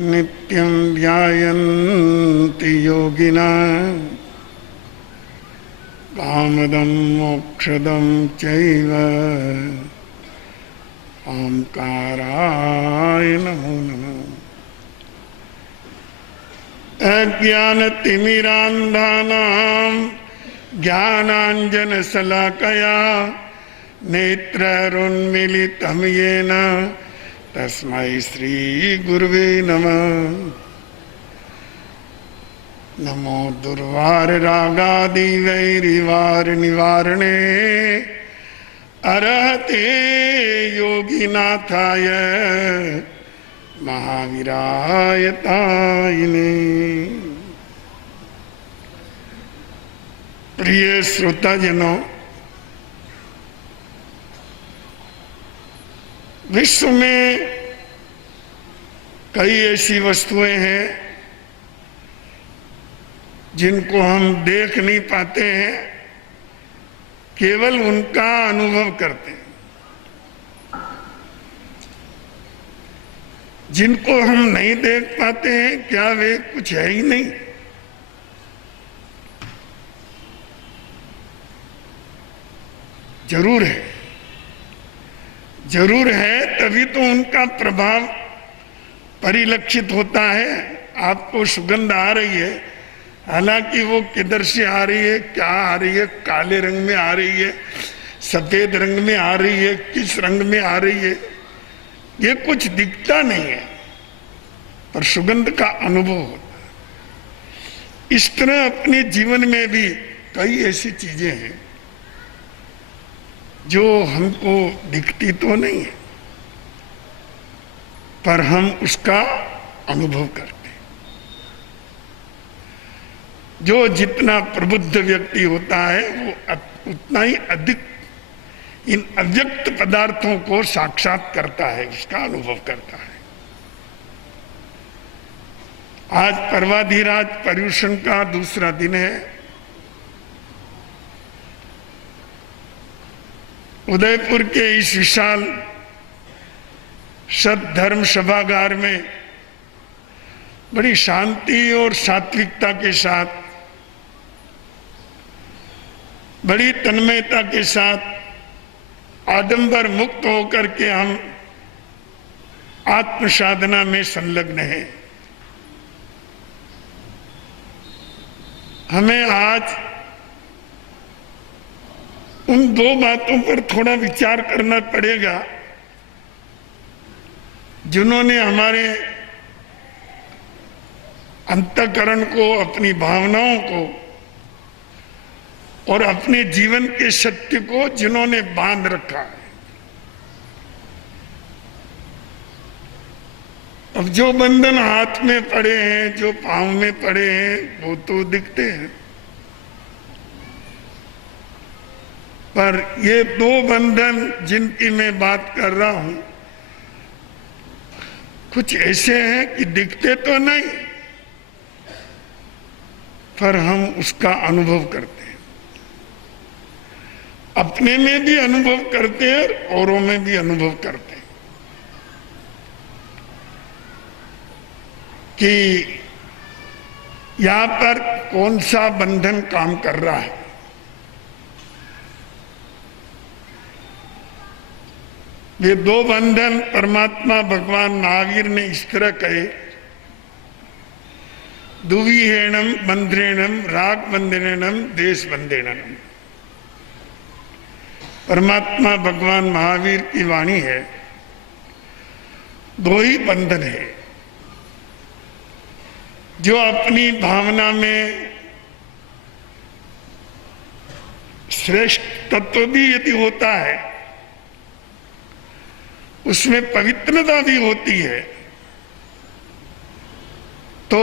नित्यं ध्यायन्ति योगिनः कामदं मोक्षदं चैव ओंकाराय नमो नमः। अज्ञानतिमिरान्धानां ज्ञानाञ्जनशलाकया नेत्रैरुन्मीलितं येन तस्मै श्रीगुरुवे नमः। नमो दुर्वाररागादिवैरिवारनिवारणे अरहते योगिनाथाय महावीराय तायिने। प्रिय श्रोताजनों, विश्व में कई ऐसी वस्तुएं हैं जिनको हम देख नहीं पाते हैं, केवल उनका अनुभव करते हैं। जिनको हम नहीं देख पाते हैं, क्या वे कुछ है ही नहीं? जरूर है, जरूर है, तभी तो उनका प्रभाव परिलक्षित होता है। आपको सुगंध आ रही है, हालांकि वो किधर से आ रही है, क्या आ रही है, काले रंग में आ रही है, सफेद रंग में आ रही है, किस रंग में आ रही है, ये कुछ दिखता नहीं है, पर सुगंध का अनुभव होता है। इस तरह अपने जीवन में भी कई ऐसी चीजें हैं जो हमको दिखती तो नहीं है, पर हम उसका अनुभव करते हैं। जो जितना प्रबुद्ध व्यक्ति होता है वो उतना ही अधिक इन अव्यक्त पदार्थों को साक्षात करता है, उसका अनुभव करता है। आज पर्वाधिराज पर्युषण का दूसरा दिन है। उदयपुर के इस विशाल सद्धर्म सभागार में बड़ी शांति और सात्विकता के साथ, बड़ी तन्मयता के साथ, आडंबर मुक्त होकर के हम आत्म साधना में संलग्न हैं। हमें आज उन दो बातों पर थोड़ा विचार करना पड़ेगा जिन्होंने हमारे अंतःकरण को, अपनी भावनाओं को और अपने जीवन के सत्य को जिन्होंने बांध रखा है। अब जो बंधन हाथ में पड़े हैं, जो पांव में पड़े हैं, वो तो दिखते हैं, पर ये दो बंधन जिनकी मैं बात कर रहा हूं, कुछ ऐसे हैं कि दिखते तो नहीं, पर हम उसका अनुभव करते हैं। अपने में भी अनुभव करते हैं और औरों में भी अनुभव करते हैं कि यहां पर कौन सा बंधन काम कर रहा है। ये दो बंधन परमात्मा भगवान महावीर ने इस तरह कहे, दुविहेणम बंधनेणम राग बंधनेणम देश बंधनेणम। परमात्मा भगवान महावीर की वाणी है, दो ही बंधन है। जो अपनी भावना में श्रेष्ठ तत्व भी यदि होता है, उसमें पवित्रता भी होती है, तो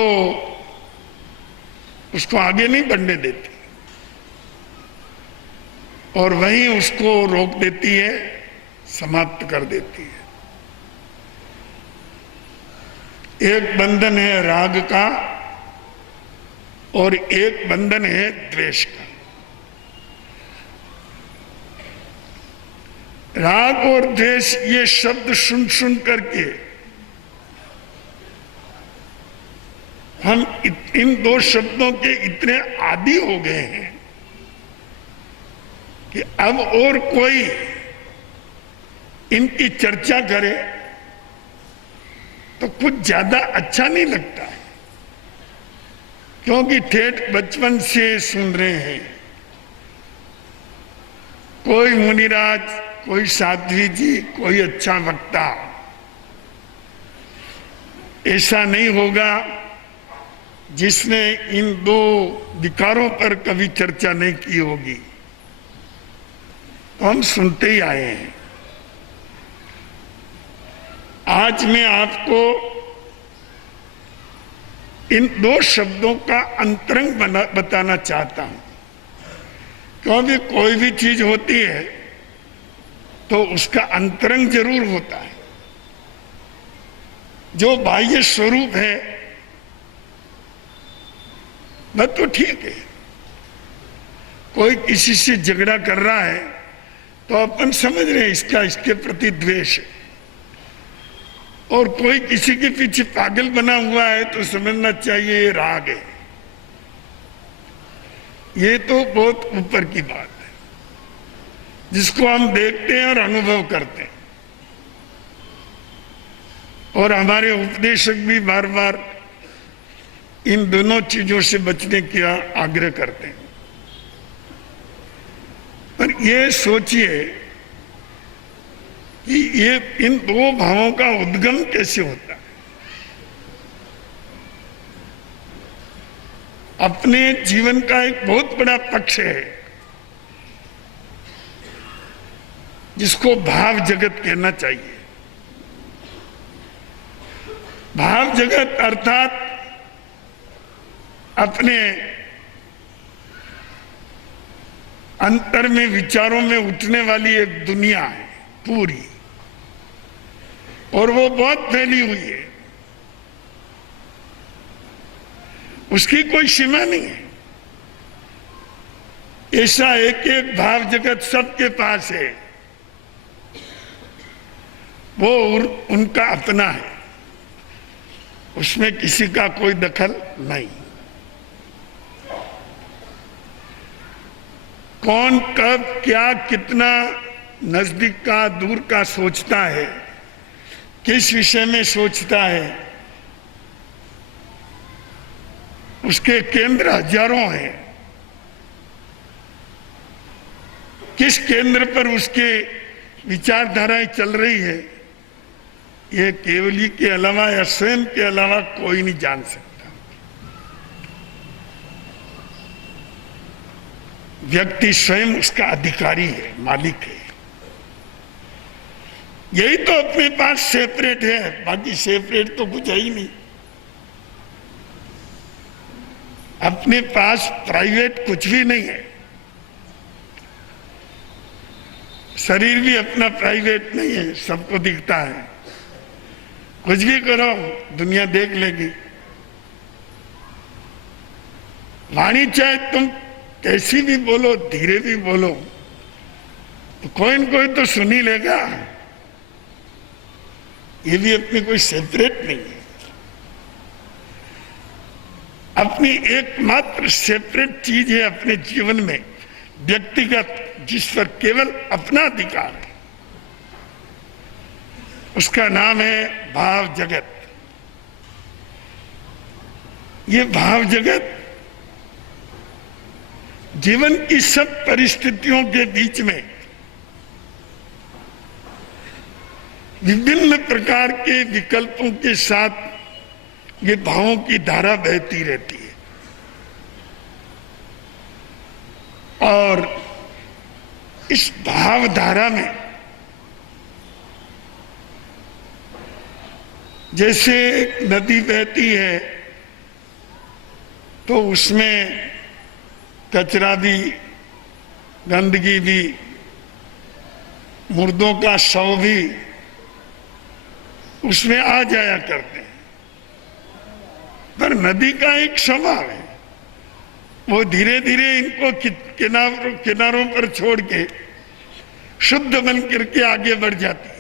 उसको आगे नहीं बढ़ने देती और वहीं उसको रोक देती है, समाप्त कर देती है। एक बंधन है राग का और एक बंधन है द्वेष का। राग और द्वेष ये शब्द सुन सुन करके हम इन दो शब्दों के इतने आदी हो गए हैं कि अब और कोई इनकी चर्चा करे तो कुछ ज्यादा अच्छा नहीं लगता है, क्योंकि ठेठ बचपन से सुन रहे हैं। कोई मुनिराज, कोई साध्वी जी, कोई अच्छा वक्ता, ऐसा नहीं होगा जिसने इन दो विकारों पर कभी चर्चा नहीं की होगी। तो हम सुनते ही आए हैं। आज मैं आपको इन दो शब्दों का अंतरंग बताना चाहता हूं, क्योंकि कोई भी चीज होती है तो उसका अंतरंग जरूर होता है। जो बाह्य स्वरूप है वह तो ठीक है। कोई किसी से झगड़ा कर रहा है तो अपन समझ रहे हैं इसका इसके प्रति द्वेष है, और कोई किसी के पीछे पागल बना हुआ है तो समझना चाहिए ये राग है। ये तो बहुत ऊपर की बात है जिसको हम देखते हैं और अनुभव करते हैं। और हमारे उपदेशक भी बार बार इन दोनों चीजों से बचने का आग्रह करते हैं। पर ये सोचिए कि ये इन दो भावों का उद्गम कैसे होता है। अपने जीवन का एक बहुत बड़ा पक्ष है जिसको भाव जगत कहना चाहिए। भाव जगत अर्थात अपने अंतर में, विचारों में उठने वाली एक दुनिया है पूरी, और वो बहुत फैली हुई है, उसकी कोई सीमा नहीं है। ऐसा एक एक भाव जगत सबके पास है, वो उनका अपना है, उसमें किसी का कोई दखल नहीं। कौन कब क्या कितना नजदीक का दूर का सोचता है, किस विषय में सोचता है, उसके केंद्र हजारों हैं। किस केंद्र पर उसके विचारधाराएं चल रही है, ये केवली के अलावा या स्वयं के अलावा कोई नहीं जान सकता। व्यक्ति स्वयं उसका अधिकारी है, मालिक है। यही तो अपने पास सेपरेट है, बाकी सेपरेट तो कुछ है ही नहीं। अपने पास प्राइवेट कुछ भी नहीं है। शरीर भी अपना प्राइवेट नहीं है, सबको दिखता है। कुछ भी करो दुनिया देख लेगी। वाणी चाहे तुम कैसी भी बोलो, धीरे भी बोलो, तो कोई न कोई तो सुन ही लेगा। ये भी अपनी कोई सेपरेट नहीं है। अपनी एकमात्र सेपरेट चीज है अपने जीवन में व्यक्तिगत, जिस पर केवल अपना अधिकार है, उसका नाम है भाव जगत। ये भाव जगत जीवन की सब परिस्थितियों के बीच में विभिन्न प्रकार के विकल्पों के साथ ये भावों की धारा बहती रहती है। और इस भाव धारा में जैसे एक नदी बहती है तो उसमें कचरा भी, गंदगी भी, मुर्दों का शव भी उसमें आ जाया करते हैं। पर नदी का एक स्वभाव है, वो धीरे धीरे इनको किनारों पर छोड़ के शुद्ध बन करके आगे बढ़ जाती है।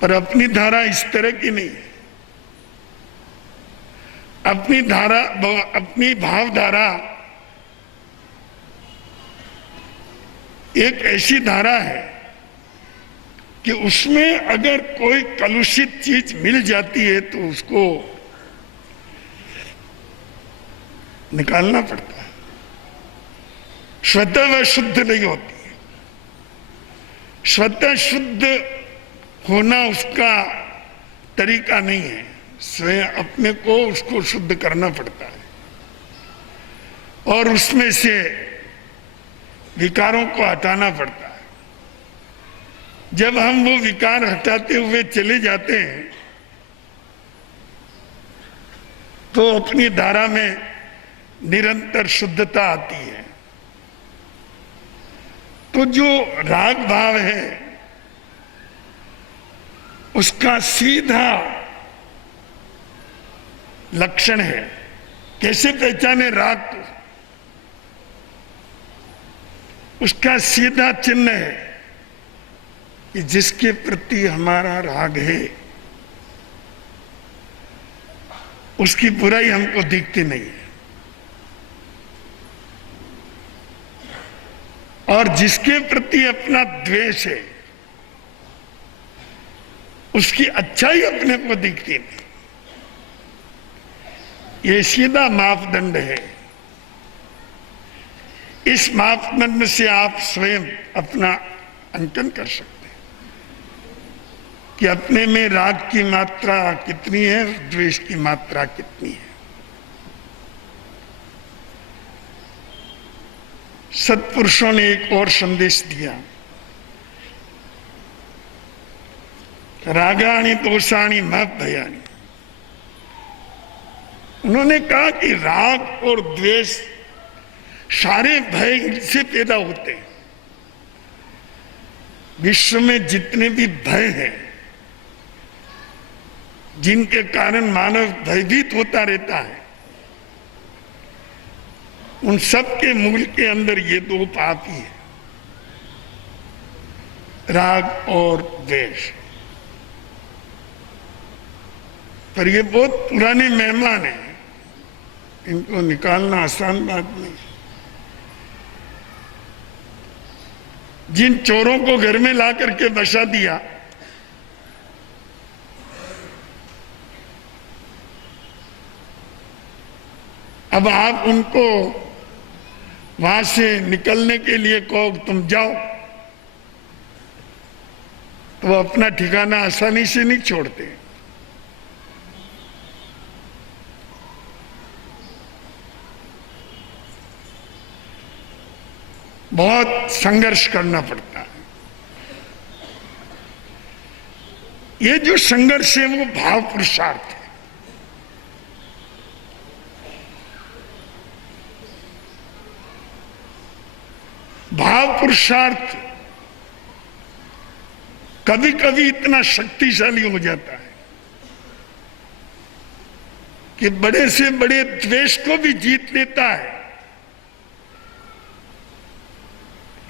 पर अपनी धारा इस तरह की नहीं है। अपनी भावधारा एक ऐसी धारा है कि उसमें अगर कोई कलुषित चीज मिल जाती है तो उसको निकालना पड़ता है। स्वतः वह शुद्ध नहीं होती है। स्वतः शुद्ध होना उसका तरीका नहीं है। स्वयं अपने को उसको शुद्ध करना पड़ता है और उसमें से विकारों को हटाना पड़ता है। जब हम वो विकार हटाते हुए चले जाते हैं तो अपनी धारा में निरंतर शुद्धता आती है। तो जो राग भाव है उसका सीधा लक्षण है। कैसे पहचाने राग को? उसका सीधा चिन्ह है कि जिसके प्रति हमारा राग है उसकी बुराई हमको दिखती नहीं है, और जिसके प्रति अपना द्वेष है उसकी अच्छाई अपने को दिखती नहीं। ये सीधा मापदंड है। इस मापदंड से आप स्वयं अपना अंकन कर सकते हैं कि अपने में राग की मात्रा कितनी है, द्वेष की मात्रा कितनी है। सत्पुरुषों ने एक और संदेश दिया, रागाणी दोषाणी मत भयानी। उन्होंने कहा कि राग और द्वेष सारे भय इनसे पैदा होते हैं। विश्व में जितने भी भय हैं जिनके कारण मानव भयभीत होता रहता है, उन सब के मूल के अंदर ये दो पाप ही है, राग और द्वेष। पर ये बहुत पुराने मेहमान हैं, इनको निकालना आसान बात नहीं। जिन चोरों को घर में ला करके बसा दिया, अब आप उनको वहां से निकलने के लिए कहो तुम जाओ, तो वो अपना ठिकाना आसानी से नहीं छोड़ते। बहुत संघर्ष करना पड़ता है। ये जो संघर्ष है वो भाव पुरुषार्थ है। भाव पुरुषार्थ कभी कभी इतना शक्तिशाली हो जाता है कि बड़े से बड़े द्वेष को भी जीत लेता है,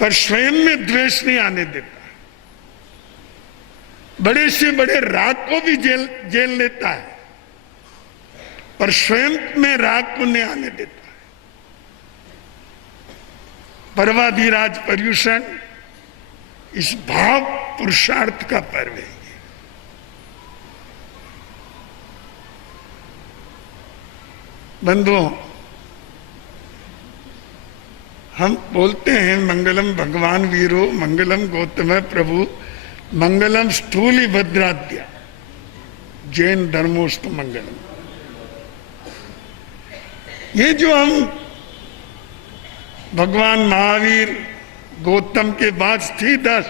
पर स्वयं में द्वेष नहीं आने देता। बड़े से बड़े राग को भी जेल लेता है, पर स्वयं में राग को नहीं आने देता है। पर्वाधिराज पर्युषण इस भाव पुरुषार्थ का पर्व है। बंधुओं, हम बोलते हैं मंगलम भगवान वीरो, मंगलम गौतम प्रभु, मंगलम स्थूली भद्राद्या, जैन धर्मोस्तु मंगलम। ये जो हम भगवान महावीर गौतम के बाद सीधा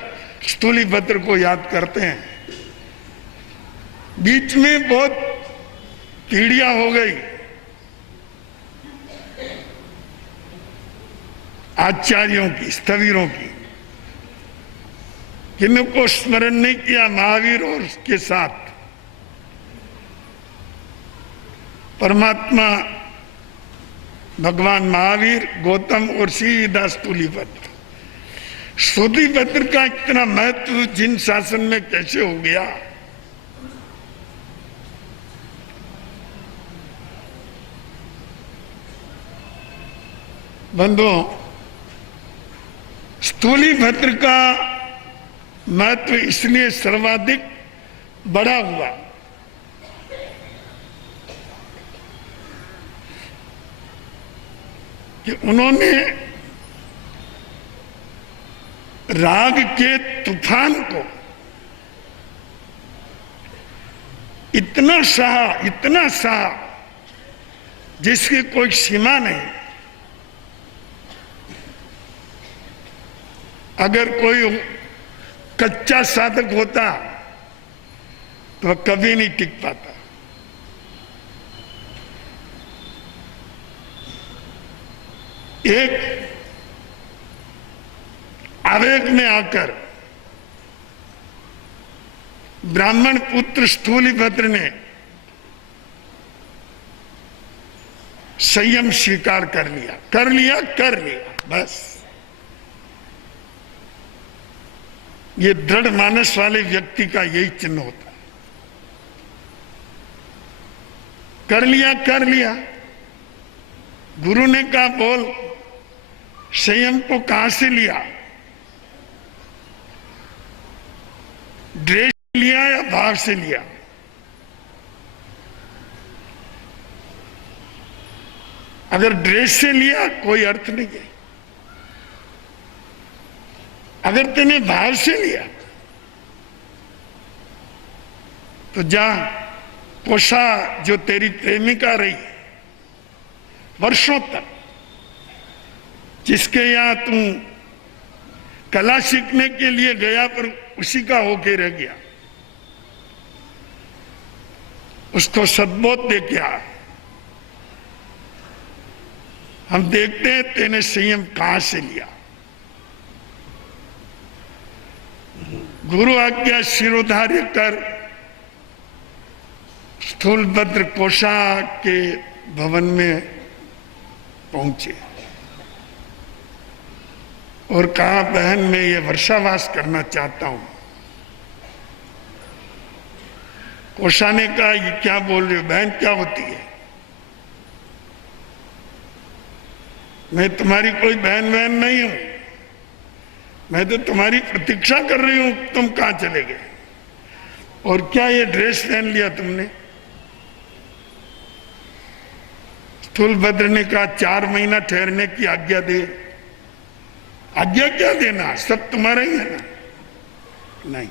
स्थूली भद्र को याद करते हैं, बीच में बहुत पीढ़ियां हो गई। आचार्यों की, स्थवीरों की, जिनको स्मरण नहीं किया महावीर और उसके साथ परमात्मा भगवान महावीर, गौतम और सीधा स्थूलीभद्र। स्थूलीभद्र का इतना महत्व जिन शासन में कैसे हो गया, बंधुओं, स्थूलीभद्र का महत्व इसलिए सर्वाधिक बड़ा हुआ कि उन्होंने राग के तूफान को इतना सहा जिसकी कोई सीमा नहीं। अगर कोई कच्चा साधक होता तो वह कभी नहीं टिक पाता। एक आवेग में आकर ब्राह्मण पुत्र स्थूलीभद्र ने संयम स्वीकार कर लिया बस। ये दृढ़ मानस वाले व्यक्ति का यही चिन्ह होता है। कर लिया। गुरु ने कहा बोल, संयम को कहां से लिया? ड्रेस लिया या बाहर से लिया? अगर ड्रेस से लिया कोई अर्थ नहीं है। अगर तूने बाहर से लिया तो जा, कोशा जो तेरी प्रेमिका रही वर्षों तक, जिसके यहां तू कला सीखने के लिए गया पर उसी का होके रह गया, उसको सद्बोध दे के आ। हम देखते हैं तेने संयम कहां से लिया। गुरु आज्ञा शिरोधार्य कर स्थूलभद्र कोशा के भवन में पहुंचे और कहा, बहन मैं ये वर्षावास करना चाहता हूं। कोशा ने कहा, ये क्या बोल रहे हो बहन, क्या होती है? मैं तुम्हारी कोई बहन नहीं हूं, मैं तो तुम्हारी प्रतीक्षा कर रही हूं, तुम कहां चले गए? और क्या ये ड्रेस पहन लिया तुमने? स्थूलभद्र ने कहा, 4 महीना ठहरने की आज्ञा दे। आज्ञा क्या देना, सब तुम्हारा ही है ना? नहीं।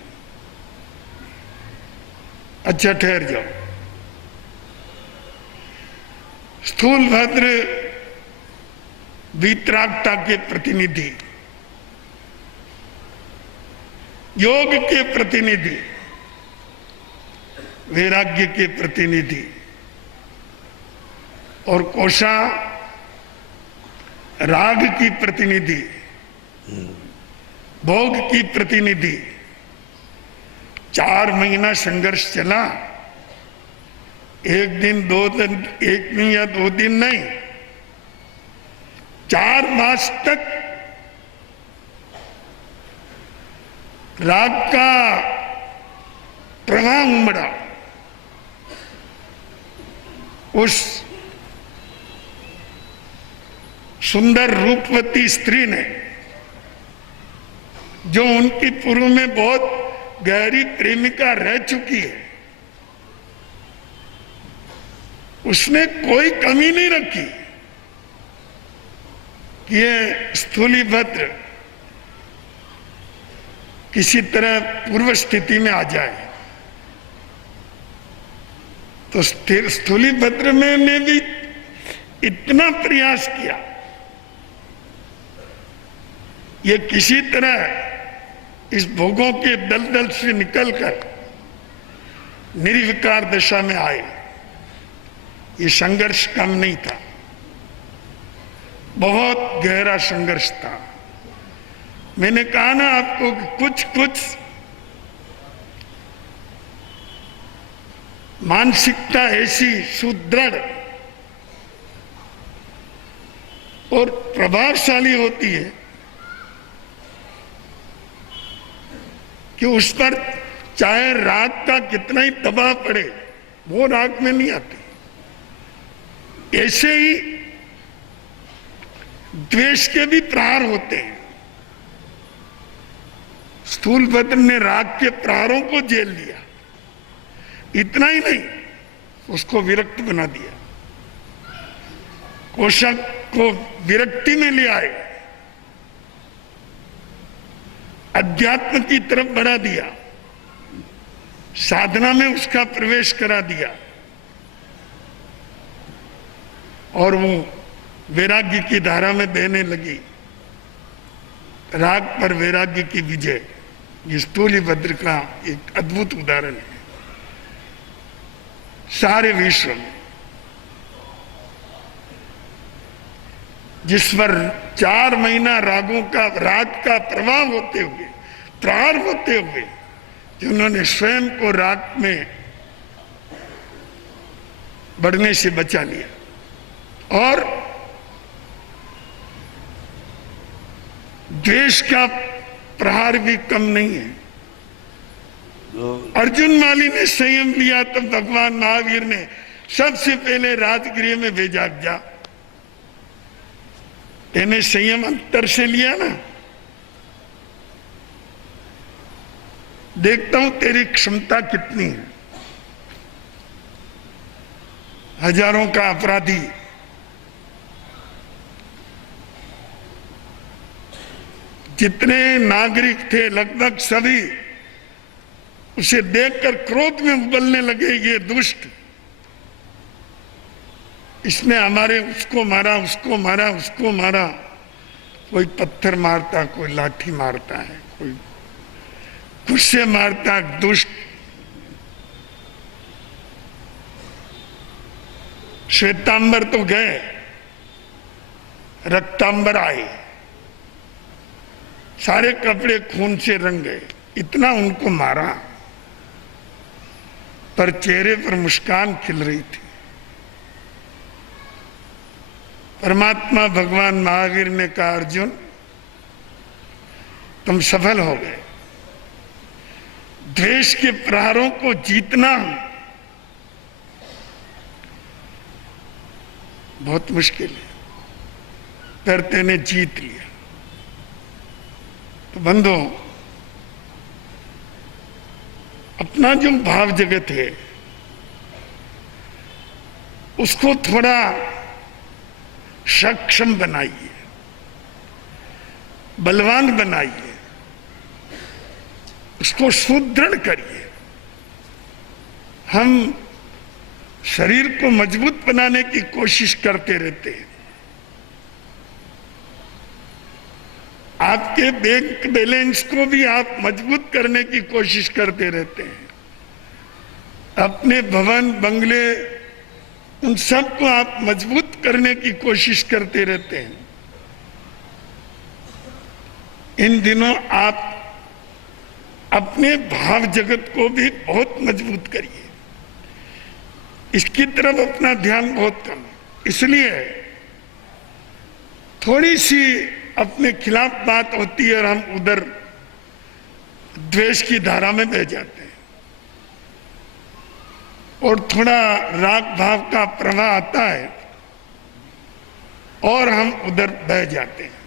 अच्छा ठहर जाओ। स्थूलभद्र वीतरागता के प्रतिनिधि, योग के प्रतिनिधि, वैराग्य के प्रतिनिधि, और कोशा राग की प्रतिनिधि, भोग की प्रतिनिधि। 4 महीना संघर्ष चला, एक दिन 2 दिन, 1 दिन या 2 दिन नहीं, 4 मास तक राग का प्रवाह उमड़ा। उस सुंदर रूपवती स्त्री ने, जो उनकी पूर्व में बहुत गहरी प्रेमिका रह चुकी है, उसने कोई कमी नहीं रखी कि ये स्थूलीभद्र किसी तरह पूर्व स्थिति में आ जाए। तो स्थूलीभद्र ने भी इतना प्रयास किया, ये किसी तरह इस भोगों के दलदल से निकलकर निर्विकार दशा में आए। ये संघर्ष कम नहीं था, बहुत गहरा संघर्ष था। मैंने कहा ना आपको कि कुछ मानसिकता ऐसी सुदृढ़ और प्रभावशाली होती है कि उस पर चाहे राग का कितना ही दबाव पड़े, वो राग में नहीं आती। ऐसे ही द्वेष के भी प्रहार होते हैं। स्थूलभद्र ने राग के प्रहारों को झेल लिया, इतना ही नहीं उसको विरक्त बना दिया, कोशक को विरक्ति में ले आए, अध्यात्म की तरफ बढ़ा दिया, साधना में उसका प्रवेश करा दिया और वो वैराग्य की धारा में बहने लगी। राग पर वैराग्य की विजय, ये स्थूलभद्र का एक अद्भुत उदाहरण है। सारे विश्व में जिस पर 4 महीना रागों का राग का प्रभाव होते हुए, प्रहार होते हुए, जिन्होंने स्वयं को राग में बढ़ने से बचा लिया और द्वेष का प्रहार भी कम नहीं है। अर्जुन माली ने संयम लिया तो भगवान महावीर ने सबसे पहले राजगृह में भेजा, जा तेने संयम अंतर से लिया ना, देखता हूं तेरी क्षमता कितनी है। हजारों का अपराधी जितने नागरिक थे लगभग सभी उसे देखकर क्रोध में उबलने लगे, ये दुष्ट, इसने हमारे उसको मारा, उसको मारा, उसको मारा। कोई पत्थर मारता, कोई लाठी मारता है, कोई गुस्से मारता, दुष्ट। श्वेतांबर तो गए, रक्तांबर आए, सारे कपड़े खून से रंग गए, इतना उनको मारा पर चेहरे पर मुस्कान खिल रही थी। परमात्मा भगवान महावीर ने कहा, अर्जुन तुम सफल हो गए। द्वेष के प्रहारों को जीतना बहुत मुश्किल है, पर तेने जीत लिया। तो बंधो, अपना जो भाव जगत है उसको थोड़ा सक्षम बनाइए, बलवान बनाइए, उसको सुदृढ़ करिए। हम शरीर को मजबूत बनाने की कोशिश करते रहते हैं। आपके बैंक बैलेंस को भी आप मजबूत करने की कोशिश करते रहते हैं। अपने भवन बंगले उन सब को आप मजबूत करने की कोशिश करते रहते हैं। इन दिनों आप अपने भाव जगत को भी बहुत मजबूत करिए, इसकी तरफ अपना ध्यान बहुत कम। इसलिए थोड़ी सी अपने खिलाफ बात होती है और हम उधर द्वेष की धारा में बह जाते हैं, और थोड़ा राग भाव का प्रवाह आता है और हम उधर बह जाते हैं।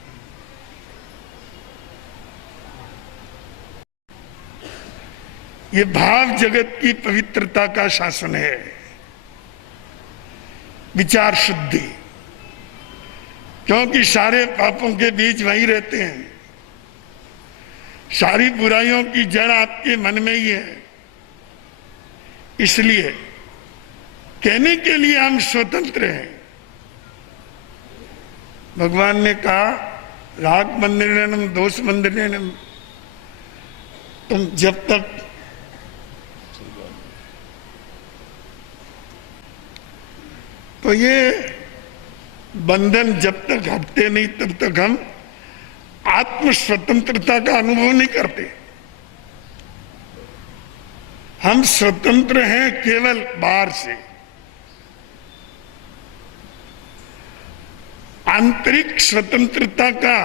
ये भाव जगत की पवित्रता का शासन है, विचार शुद्धि, क्योंकि सारे पापों के बीज वही रहते हैं। सारी बुराइयों की जड़ आपके मन में ही है। इसलिए कहने के लिए हम स्वतंत्र हैं। भगवान ने कहा, राग मंदिरम दोष मंदिरम, तुम जब तक तो ये बंधन जब तक हटते नहीं तब तक हम आत्म स्वतंत्रता का अनुभव नहीं करते। हम स्वतंत्र हैं केवल बाहर से, आंतरिक स्वतंत्रता का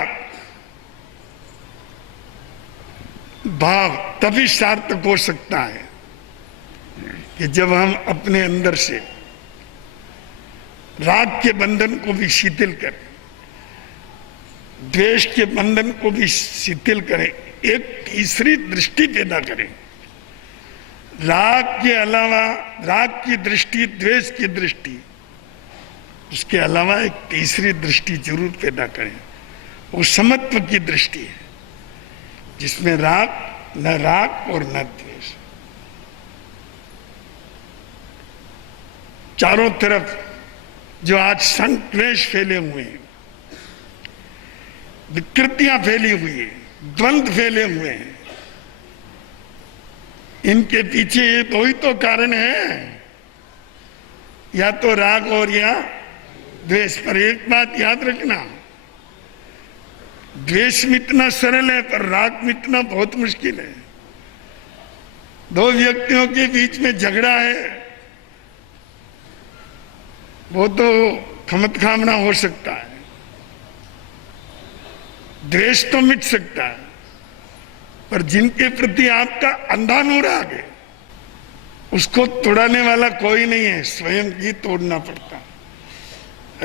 भाव तभी सार्थक हो सकता है कि जब हम अपने अंदर से राग के बंधन को भी शिथिल करें, द्वेष के बंधन को भी शिथिल करें, एक तीसरी दृष्टि पैदा करें। राग के अलावा, राग की दृष्टि, द्वेष की दृष्टि, उसके अलावा एक तीसरी दृष्टि जरूर पैदा करें। वो समत्व की दृष्टि है, जिसमें न राग और न द्वेष। चारों तरफ जो आज संद्वेष फैले हुए हैं, विकृतियां फैली हुई है, द्वंद्व फैले हुए हैं, इनके पीछे ये दो ही तो कारण है, या तो राग और या द्वेष। पर एक बात याद रखना, द्वेष मिटना सरल है पर राग मिटना बहुत मुश्किल है। दो व्यक्तियों के बीच में झगड़ा है, वो तो खमत-खामना हो सकता है, द्वेष तो मिट सकता है, पर जिनके प्रति आपका अंधा अनुराग है, उसको तोड़ने वाला कोई नहीं है, स्वयं ही तोड़ना पड़ता।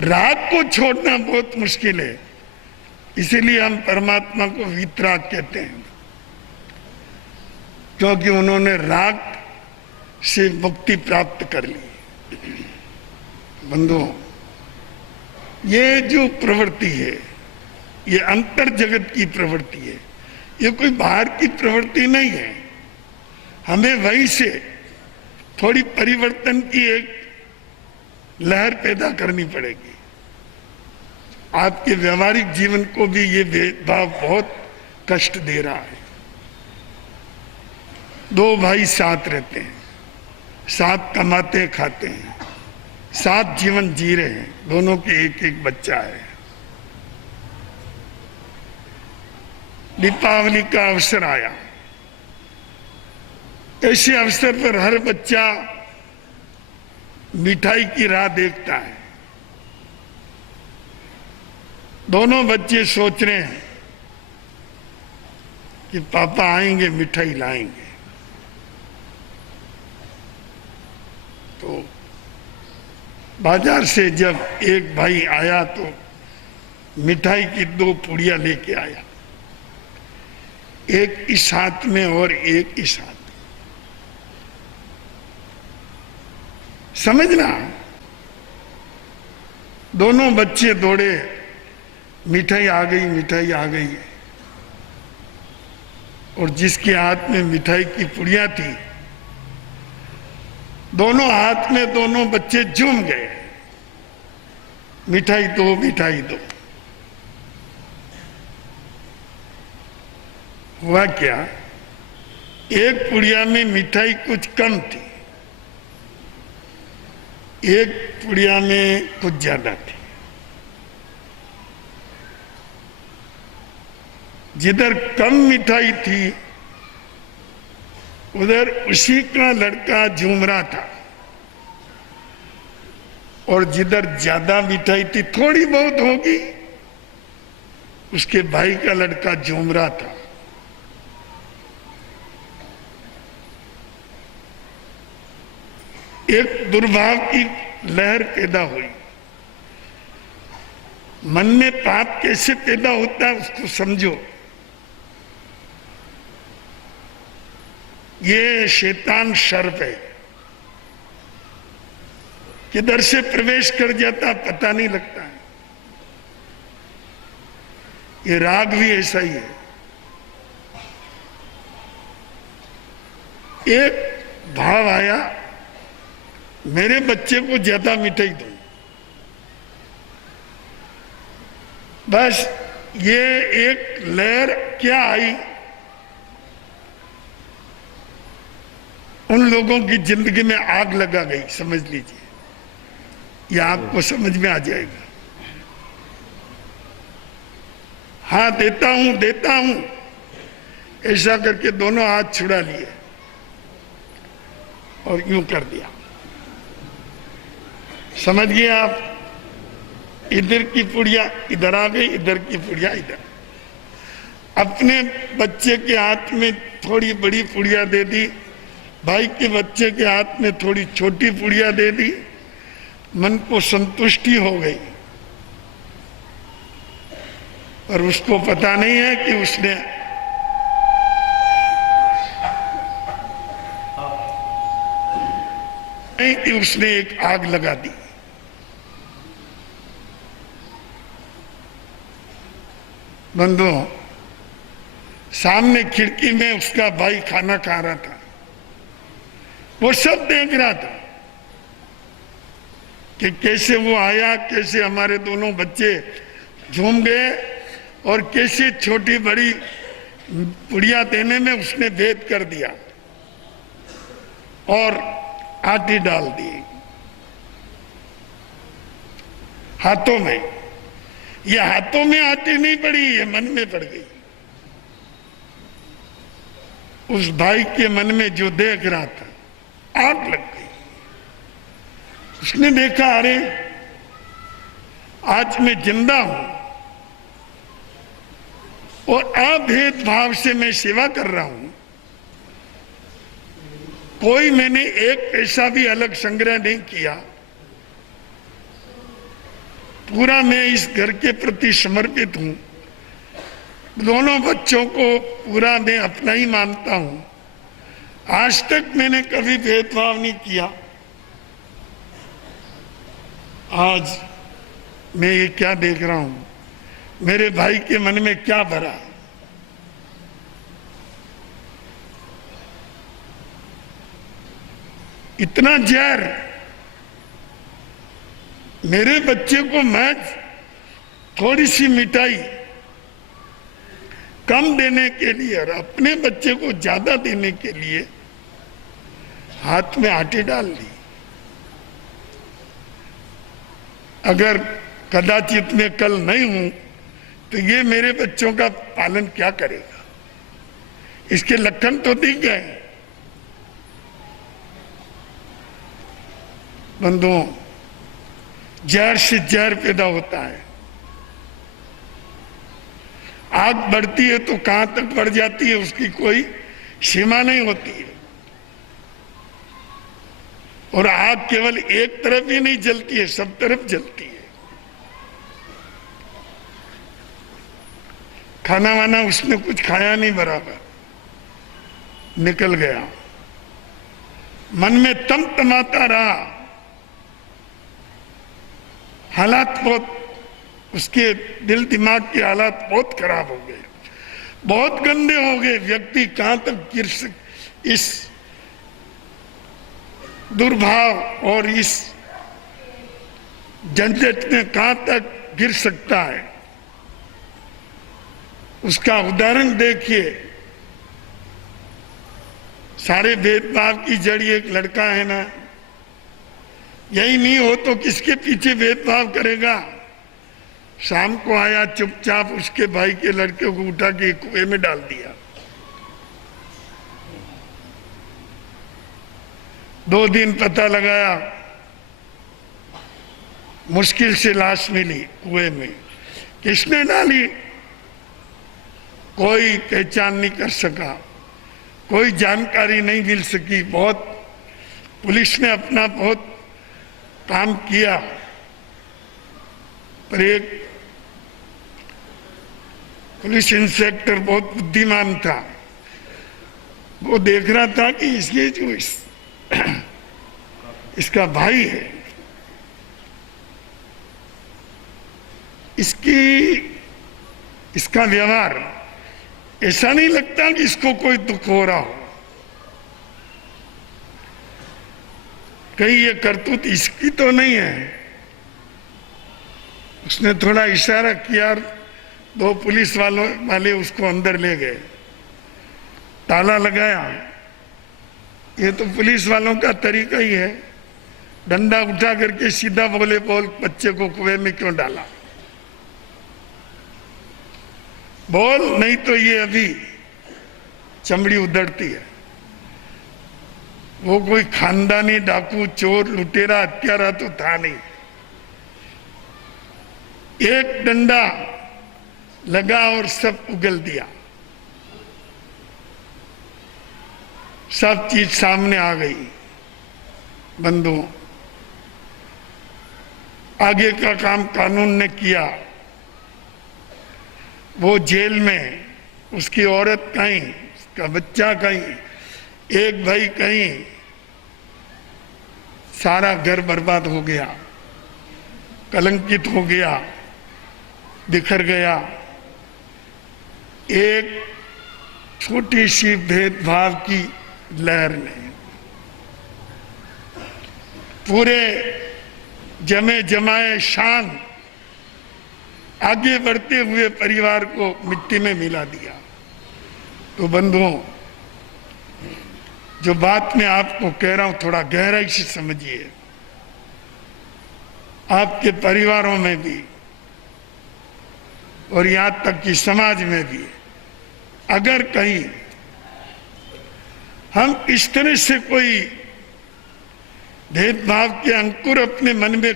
राग को छोड़ना बहुत मुश्किल है, इसीलिए हम परमात्मा को वीतराग कहते हैं, क्योंकि उन्होंने राग से मुक्ति प्राप्त कर ली। बंधुओं, ये जो प्रवृत्ति है, ये अंतर जगत की प्रवृत्ति है, ये कोई बाहर की प्रवृत्ति नहीं है। हमें वहीं से थोड़ी परिवर्तन की एक लहर पैदा करनी पड़ेगी। आपके व्यवहारिक जीवन को भी ये भेदभाव बहुत कष्ट दे रहा है। दो भाई साथ रहते हैं, साथ कमाते खाते हैं, साथ जीवन जी रहे हैं, दोनों के एक एक बच्चा है। दीपावली का अवसर आया, ऐसे अवसर पर हर बच्चा मिठाई की राह देखता है। दोनों बच्चे सोच रहे हैं कि पापा आएंगे, मिठाई लाएंगे। तो बाजार से जब एक भाई आया तो मिठाई की 2 पुड़िया लेके आया, एक इस हाथ में और एक इस हाथ में। समझना, दोनों बच्चे दौड़े, मिठाई आ गई, मिठाई आ गई। और जिसके हाथ में मिठाई की पुड़िया थी, दोनों हाथ में दोनों बच्चे झूम गए, मिठाई दो, मिठाई दो। हुआ क्या, एक पुड़िया में मिठाई कुछ कम थी, एक पुड़िया में कुछ ज्यादा थी। जिधर कम मिठाई थी उधर उसी का लड़का झूम रहा था, और जिधर ज्यादा मिठाई थी, थोड़ी बहुत होगी, उसके भाई का लड़का झूम रहा था। एक दुर्भाव की लहर पैदा हुई। मन में पाप कैसे पैदा होता है उसको समझो। ये शैतान सर्प है, किधर से प्रवेश कर जाता पता नहीं लगता है। ये राग भी ऐसा ही है। एक भाव आया, मेरे बच्चे को ज्यादा मिठाई दो, बस ये एक लहर क्या आई, उन लोगों की जिंदगी में आग लगा गई। समझ लीजिए, ये आपको समझ में आ जाएगा। हाँ देता हूं, देता हूं, ऐसा करके दोनों हाथ छुड़ा लिए और यूं कर दिया। समझ गए आप, इधर की पुड़िया इधर आ गई, इधर की पुड़िया इधर। अपने बच्चे के हाथ में थोड़ी बड़ी पुड़िया दे दी, भाई के बच्चे के हाथ में थोड़ी छोटी पुड़िया दे दी, मन को संतुष्टि हो गई। पर उसको पता नहीं है कि उसने एक आग लगा दी। बंधुओं, सामने खिड़की में उसका भाई खाना खा रहा था, वो सब देख रहा था कि कैसे वो आया, कैसे हमारे दोनों बच्चे झूम गए और कैसे छोटी बड़ी पुड़िया देने में उसने भेद कर दिया और आटी डाल दी हाथों में। ये हाथों में आटी नहीं पड़ी, ये मन में पड़ गई। उस भाई के मन में जो देख रहा था, आग लग गई। उसने देखा, अरे आज मैं जिंदा हूं और अभेद भाव से मैं सेवा कर रहा हूं। कोई मैंने एक पैसा भी अलग संग्रह नहीं किया, पूरा मैं इस घर के प्रति समर्पित हूं। दोनों बच्चों को पूरा मैं अपना ही मानता हूं। आज तक मैंने कभी भेदभाव नहीं किया। आज मैं ये क्या देख रहा हूं, मेरे भाई के मन में क्या भरा। इतना जहर मेरे बच्चे को मैं थोड़ी सी मिठाई कम देने के लिए और अपने बच्चे को ज्यादा देने के लिए हाथ में आटे डाल दी। अगर कदाचित मैं कल नहीं हूं तो ये मेरे बच्चों का पालन क्या करेगा? इसके लक्षण तो दिख गए। बंधुओं, जहर से जहर पैदा होता है। आग बढ़ती है तो कहां तक बढ़ जाती है उसकी कोई सीमा नहीं होती है। और आग केवल एक तरफ ही नहीं जलती है, सब तरफ जलती है। खाना वाना उसने कुछ खाया नहीं, बराबर निकल गया। मन में तमतमाता रहा। हालात बहुत, उसके दिल दिमाग के हालात बहुत खराब हो गए, बहुत गंदे हो गए। व्यक्ति कहां तक गिर इस दुर्भाव और इस झंझट में कहां तक गिर सकता है, उसका उदाहरण देखिए। सारे भेदभाव की जड़ एक लड़का है ना। यही नहीं हो तो किसके पीछे भेदभाव करेगा? शाम को आया, चुपचाप उसके भाई के लड़के को उठा के कुएं में डाल दिया। 2 दिन पता लगाया, मुश्किल से लाश मिली कुएं में। किसने डाली? कोई पहचान नहीं कर सका, कोई जानकारी नहीं मिल सकी। बहुत पुलिस ने अपना बहुत काम किया, पर एक पुलिस इंस्पेक्टर बहुत बुद्धिमान था। वो देख रहा था कि इसके जो इसका भाई है, इसका व्यवहार ऐसा नहीं लगता कि इसको कोई दुख हो रहा हो। कहीं ये करतूत इसकी तो नहीं है। उसने थोड़ा इशारा किया, 2 पुलिस वाले उसको अंदर ले गए, ताला लगाया। ये तो पुलिस वालों का तरीका ही है, डंडा उठा करके सीधा बोले, बोल बच्चे को कुएं में क्यों डाला, बोल, नहीं तो ये अभी चमड़ी उधड़ती है। वो कोई खानदानी डाकू, चोर, लुटेरा, हत्यारा तो था नहीं। एक डंडा लगा और सब उगल दिया। सब चीज सामने आ गई। बंधुओं, आगे का काम कानून ने किया। वो जेल में, उसकी औरत कहीं, उसका बच्चा कहीं, एक भाई कहीं, सारा घर बर्बाद हो गया, कलंकित हो गया, बिखर गया। एक छोटी सी भेदभाव की लहर ने पूरे जमे जमाए शान आगे बढ़ते हुए परिवार को मिट्टी में मिला दिया। तो बंधुओं, जो बात मैं आपको कह रहा हूं थोड़ा गहराई से समझिए। आपके परिवारों में भी और यहां तक कि समाज में भी अगर कहीं हम इस तरह से कोई भेदभाव के अंकुर अपने मन में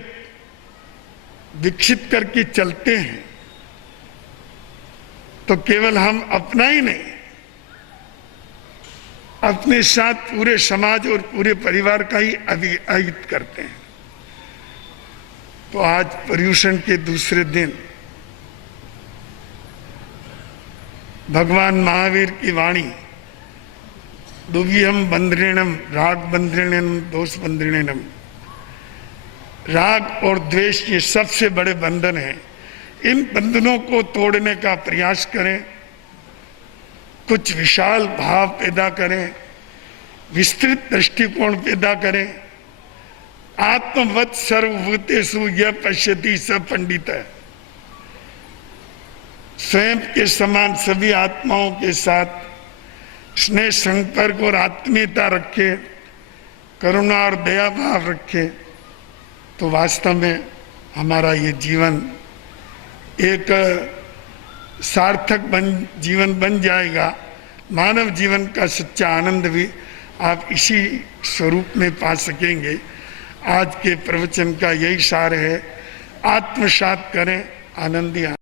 विकसित करके चलते हैं तो केवल हम अपना ही नहीं, अपने साथ पूरे समाज और पूरे परिवार का ही अहित करते हैं। तो आज पर्युषण के दूसरे दिन भगवान महावीर की वाणी, दुव्यम बंद्रेणम राग बंद्रेणम दोष बंद्रेणम, राग और द्वेष ये सबसे बड़े बंधन हैं। इन बंधनों को तोड़ने का प्रयास करें, कुछ विशाल भाव पैदा करें, विस्तृत दृष्टिकोण पैदा करें। आत्मवत् सर्वभूतेषु यः पश्यति स पंडित है। स्वयं के समान सभी आत्माओं के साथ स्नेह संपर्क और आत्मीयता रखे, करुणा और दया भाव रखे, तो वास्तव में हमारा ये जीवन एक सार्थक जीवन बन जाएगा। मानव जीवन का सच्चा आनंद भी आप इसी स्वरूप में पा सकेंगे। आज के प्रवचन का यही सार है, आत्मसात करें, आनंदी